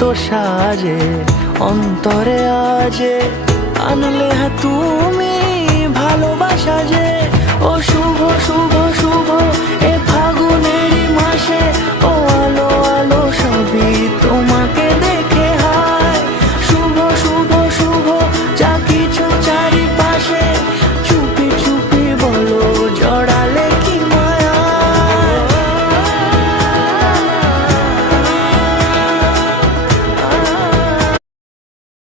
এত সাজে অন্তরে আজে আনলে হ্যাঁ তুমি ভালোবাসা যে। ও শুভ শুভ শুভ এ ফাগুনেরই মাসে, ও আলো আলো